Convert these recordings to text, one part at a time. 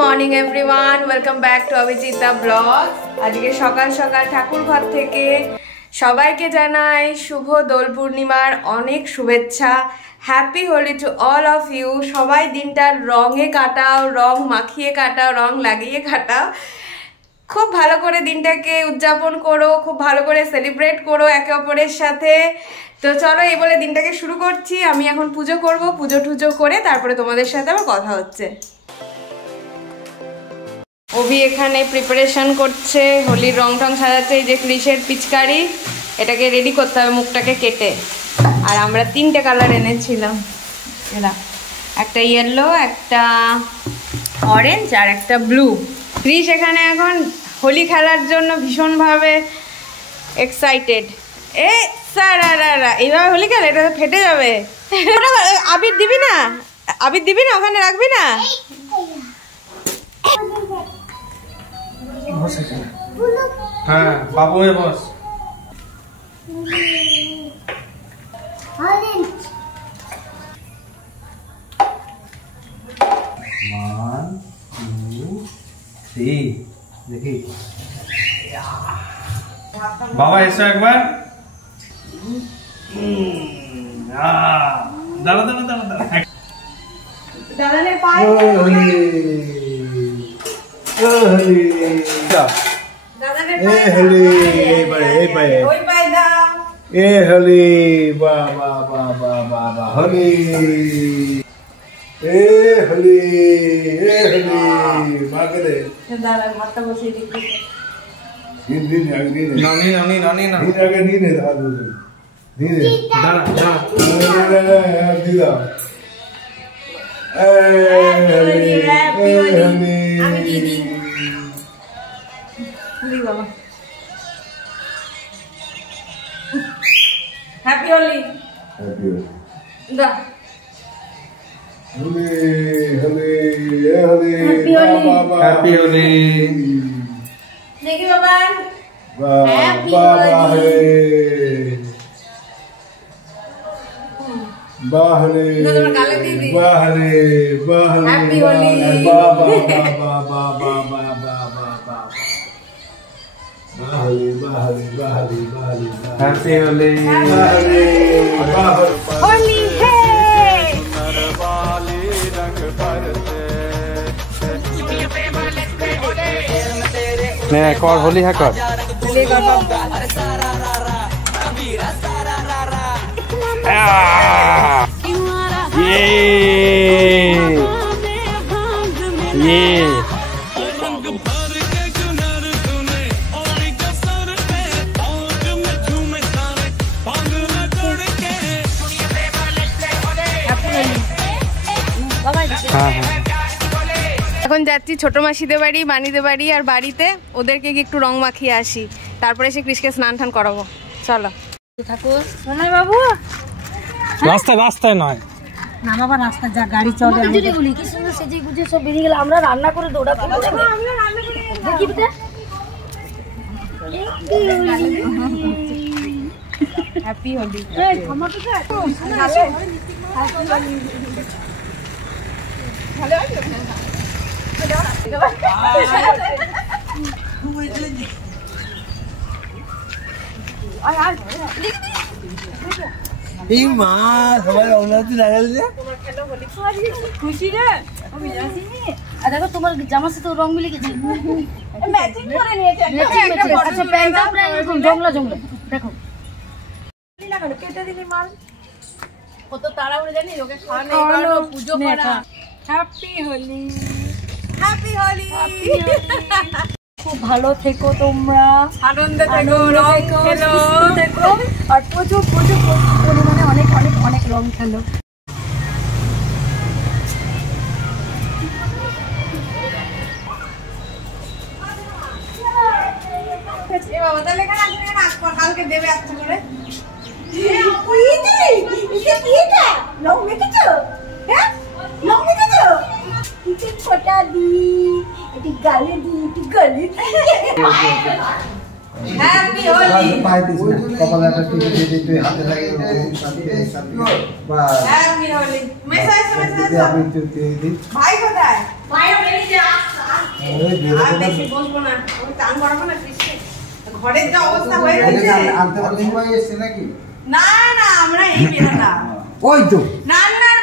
Morning everyone, welcome back to Abhijita blog. আজকে সকাল সকাল ঠাকুর ঘর থেকে সবাইকে জানাই শুভ দোল পূর্ণিমার অনেক শুভেচ্ছা। Happy Holi to all of you. সবাই দিনটা রঙে কাটাও, রং মাখিয়ে কাটাও, রং লাগিয়ে কাটাও। খুব ভালো করে দিনটাকে উদযাপন করো, খুব ভালো করে সেলিব্রেট করো একে অপরের সাথে। তো চলো এই বলে দিনটাকে শুরু করছি। আমি এখন পুজো করব, পুজো টুজো করে তারপরে তোমাদের সাথে আমার কথা হচ্ছে। অভি এখানে প্রিপারেশন করছে, হোলির রং টং সাজাচ্ছে। এই যে ক্রিসের পিচকারি, এটাকে রেডি করতে হবে মুখটাকে কেটে। আর আমরা তিনটে কালার এনেছিলাম, এরা একটা ইয়েলো, একটা অরেঞ্জ আর একটা ব্লু। ক্রিস এখানে এখন হোলি খেলার জন্য ভীষণভাবে এক্সাইটেড। এ সারারা এইভাবে হোলি খেলে, এটা তো ফেটে যাবে। আবির দিবি না? আবির দিবি না? ওখানে রাখবি না? হ্যাঁ বাবু বস। দেখি বাবা এসো একবার। দাঁড়া দাঁড়া দাঁড়া দাঁড়া। দাদানের পায়ে ভাতটা বসিয়ে দিচ্ছি। হ্যাপি হোলি। হ্যাপি হোলি। দেখি বাবা। বাহরে বাহরে বাহরে হ্যাপি হোলি। বাবা বাবা বাবা বাবা বাবা বাহরে বাহরে বাহরে বাহরে হ্যাপি হোলি। বাহরে হোলি হে নে কর হোলি হ্যাঁ কর। এখন যাচ্ছি ছোট মাসিদের বাড়ি, বানিদের বাড়ি আর বাড়িতে ওদেরকে গিয়ে একটু রং মাখিয়ে আসি, তারপরে সে কৃষকে স্নান টান করাবো। চলো ঠাকুর বাবু। রাস্তায় রাস্তায় নয় না বাবা, রাস্তা যা গাড়ি চলে। কি সুন্দর সেজে গুজে সব বেরিয়ে গেল। আমরা রান্না করে দৌড়া করবো। দেখি বেটা, হ্যাপি হোলি। এই মা সবাই অন্যদিন লাগাল যে খুশি রে। আর দেখো তোমার জামার সাথে রং মিলে গেছে, ম্যাচিং করে নিয়েছে। আচ্ছা প্যান্টটা পুরো এরকম জংলা জংলা। দেখো কেটে দিলি মাল, কত তাড়াহুড়ো জানিস, ওকে খাওয়ানো পুজো করা। Happy Holi, happy Holi. খুব ভালো থেকো তোমরা, আনন্দে থেকো, রং খেলো, দেখো আর প্রচুর প্রচুর পরিমাণে অনেক অনেক অনেক রং খেলো। বাবা তাহলে কালকে দেবে একটা করে। ফোটা দি, এটি গালে দি, এটি গালে দি। হ্যাপি হোলি। পাই দিস না কপালে একটা টিকে দিয়ে দিতে হাতে লাগে বাস হ্যাপি হোলি। মেসেজ আমি তো দিয়ে দিই ভাই কোথায়? ভাই বেরিয়ে যা। আর বেশি বসবো না, আমি টান করাবো না কৃষ্ণে। ঘরের যা অবস্থা হয়ে গেছে। আনতে পারলে সবাই এসছে নাকি? না না, আমরা এই বেরোনা। ওই তো রান্নার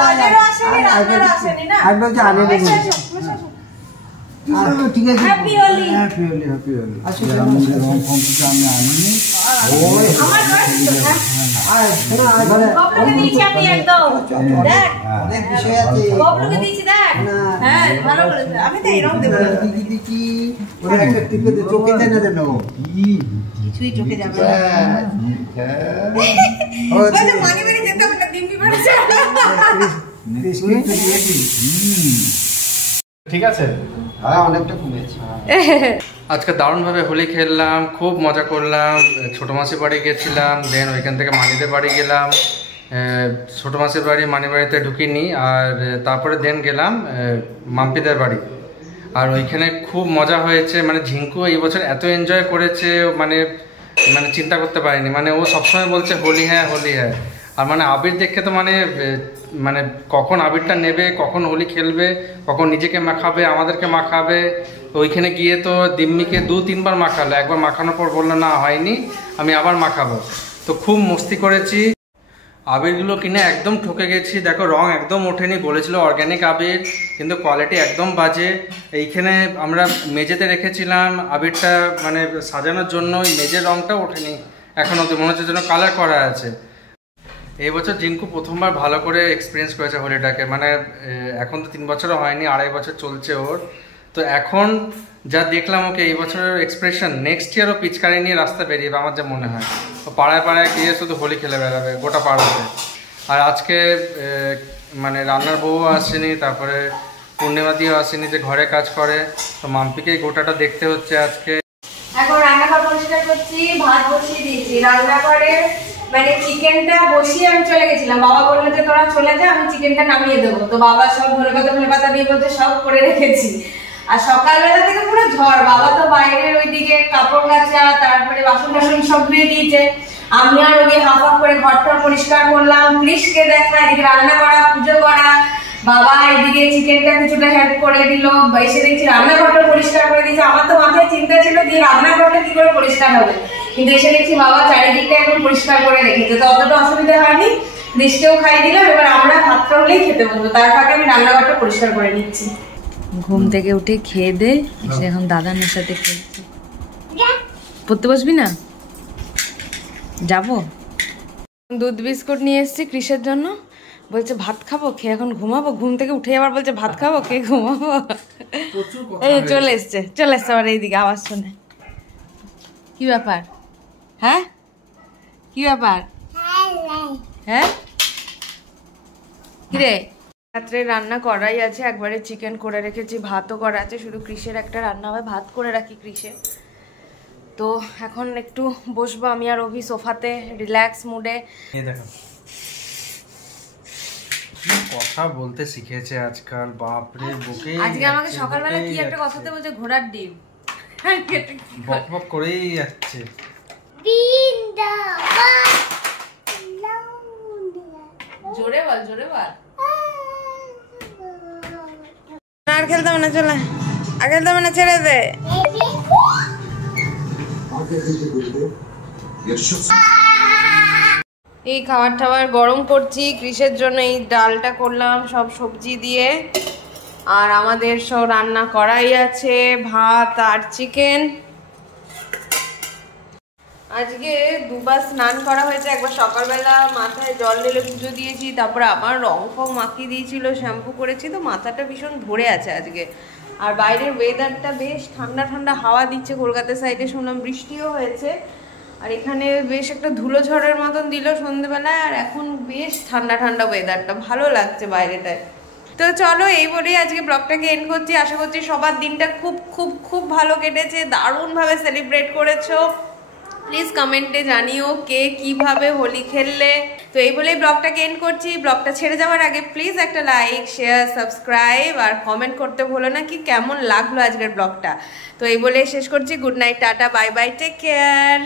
কাজেরও আসেনি, রান্নারও আসেনি না। আমি বলছি আনে নেই। ঠিক আছে, happy Holi. Happy Holi, happy Holi. আসলে রং ফং কিছু আমি আনিনি। ওই আমার রয়েছে তো, হ্যাঁ। আয় শোনা আয় ঘরে। ববলুকে দিয়েছি আমি একদম। দেখ, অনেক বিষয় আছে। ববলুকে দিয়েছি দেখ। হ্যাঁ, ভালো করেছে। আমি তো এরকম দেবো না। কি ওরা একটা টিপে দে, চোখে দেয় না যেন। কিছুই চোখে যাবে না। ওই ওই যে মানি মানি যেতে হবে না, দিনটি পড়েছে। বিস্কুট তো দিয়েছি। ঠিক আছে। হ্যাঁ, অনেকটা কমেছে। আজকে দারুণভাবে হোলি খেললাম, খুব মজা করলাম। ছোটো মাসির বাড়ি গেছিলাম, দেন ওইখান থেকে মানিদের বাড়ি গেলাম। ছোটো মাসির বাড়ি মানি বাড়িতে ঢুকিনি, আর তারপরে দেন গেলাম মাম্পিদের বাড়ি। আর ওইখানে খুব মজা হয়েছে, মানে ঝিঙ্কু এই বছর এত এনজয় করেছে, মানে মানে চিন্তা করতে পারিনি। মানে ও সবসময় বলছে হোলি হ্যাঁ হোলি হ্যাঁ। আর মানে আবির দেখে তো মানে মানে কখন আবিরটা নেবে, কখন হোলি খেলবে, কখন নিজেকে মাখাবে, আমাদেরকে মাখাবে। ওইখানে গিয়ে তো দিম্মিকে 2-3 বার মাখালো, একবার মাখানোর পর বললো না হয়নি, আমি আবার মাখাবো। তো খুব মস্তি করেছি। আবিরগুলো কিনে একদম ঠকে গেছি। দেখো রং একদম ওঠেনি, বলেছিল অর্গ্যানিক আবির, কিন্তু কোয়ালিটি একদম বাজে। এইখানে আমরা মেঝেতে রেখেছিলাম আবিরটা মানে সাজানোর জন্য, ওই মেঝের রংটা ওঠেনি এখন অব্দি, মনে হচ্ছে যেন কালার করা আছে। এই বছর জিঙ্কু প্রথমবার ভালো করে এক্সপিরিয়েন্স করেছে হোলিটাকে, মানে এখন তো 3 বছরও হয়নি, 2.5 বছর চলছে ওর। তো এখন যা দেখলাম ওকে এই বছরের এক্সপ্রেশন, নেক্সট ইয়ারও পিচকারি নিয়ে রাস্তা বেরিয়েবে আমার যা মনে হয়। ও পাড়ায় পাড়ায় গিয়ে শুধু হোলি খেলে বেড়াবে গোটা পাড়াতে। আর আজকে মানে রান্নার বউ আসেনি, তারপরে পূর্ণিমা দিয়েও আসেনি যে ঘরে কাজ করে, তো মাম্পিকেই গোটাটা দেখতে হচ্ছে আজকে। এখন রান্নাঘর পরিষ্কার করছি, ভাত বসিয়ে দিয়েছি। রান্নাঘরে মানে চিকেনটা বসিয়ে আমি চলে গেছিলাম, বাবা বললো যে তোরা চলে যা, আমি চিকেনটা নামিয়ে দেবো। তো বাবা সব ধনে পাতা দিয়ে বলতে সব করে রেখেছি। আর সকালবেলা থেকে পুরো ঝড়, বাবা তো বাইরের ওইদিকে কাপড় কাচা, তারপরে বাসন টাসন সব ধুয়ে দিয়েছে। আমি আর ওই হাফ করে ঘরটা পরিষ্কার করলাম, ক্রিশকে দেখা, এদিকে রান্না করা, পুজো করা। বাবা এদিকে চিকেনটা কিছুটা হেল্প করে দিল, এসে দেখছি রান্নাঘরটা পরিষ্কার করে দিয়েছে। আমার তো মাথায় চিন্তা ছিল যে রান্নাঘরটা কি করে পরিষ্কার হবে, কিন্তু এসে দেখছি বাবা চারিদিকটা একদম পরিষ্কার করে রেখেছে, তো অতটা অসুবিধা হয়নি। দৃষ্টিও খাই দিলাম। এবার আমরা ভাতটা হলেই খেতে বসবো, তার ফাঁকে আমি রান্নাঘরটা পরিষ্কার করে নিচ্ছি। ঘুম থেকে উঠে খেয়ে দে, এসে এখন দাদানের সাথে খেলছি। পড়তে বসবি না? যাবো। দুধ বিস্কুট নিয়ে এসেছি কৃষের জন্য, বলছে ভাত খাবো, খেয়ে এখন ঘুমাবো। ঘুম থেকে উঠে আবার বলছে ভাত খাবো, খেয়ে ঘুমাবো। এই চলে এসছে আবার এইদিকে আওয়াজ শুনে। কি ব্যাপার? হ্যাঁ কি ব্যাপার? হ্যাঁ কিরে? রাত্রে রান্না করাই আছে, একবারে চিকেন করে রেখেছি, ভাতও করা আছে, শুধু কৃষের একটা রান্না হবে, ভাত করে রাখি কৃষের। তো এখন একটু বসবো আমি আর অভি সোফাতে, রিল্যাক্স মুডে। দেখো কথা বলতে শিখেছে আজকাল, বাপরে বুকে। আজকে আমাকে সকালবেলা কি একটা কথাতে বলছে ঘোড়ার ডিম, বক বক করেই যাচ্ছে। জোরে বল, জোরে বল। আর খেলতাম না, চলে আর খেলতাম না, ছেড়ে দে। এই খাবার টাবার গরম করছি কৃষের জন্য। এই ডালটা করলাম সব সবজি দিয়ে, আর আমাদের সব রান্না করাই আছে, ভাত আর চিকেন। আজকে দুবার স্নান করা হয়েছে, একবার সকালবেলা মাথায় জল ঢেলে পুজো দিয়েছি, তারপরে আবার রং ফং মাখিয়ে দিয়েছিল, শ্যাম্পু করেছি, তো মাথাটা ভীষণ ধরে আছে আজকে। আর বাইরের ওয়েদারটা বেশ ঠান্ডা ঠান্ডা হাওয়া দিচ্ছে, কলকাতা সাইডে শুনলাম বৃষ্টিও হয়েছে। আর এখানে বেশ একটা ধুলো ঝড়ের মতন দিল সন্ধ্যেবেলায়, আর এখন বেশ ঠান্ডা ঠান্ডা ওয়েদারটা, ভালো লাগছে বাইরেটায়। তো চলো এই বলেই আজকে ব্লগটাকে এন্ড করছি। আশা করছি সবার দিনটা খুব খুব খুব ভালো কেটেছে, দারুণভাবে সেলিব্রেট করেছো। প্লিজ কমেন্টে জানিও কে কিভাবে হোলি খেললে। তো এই বলেই ব্লগটাকে এন্ড করছি। ব্লগটা ছেড়ে যাওয়ার আগে প্লিজ একটা লাইক, শেয়ার, সাবস্ক্রাইব আর কমেন্ট করতে ভুলো না কি কেমন লাগলো আজকের ব্লগটা। তো এই বলে শেষ করছি। Good night, tata, bye bye, take care.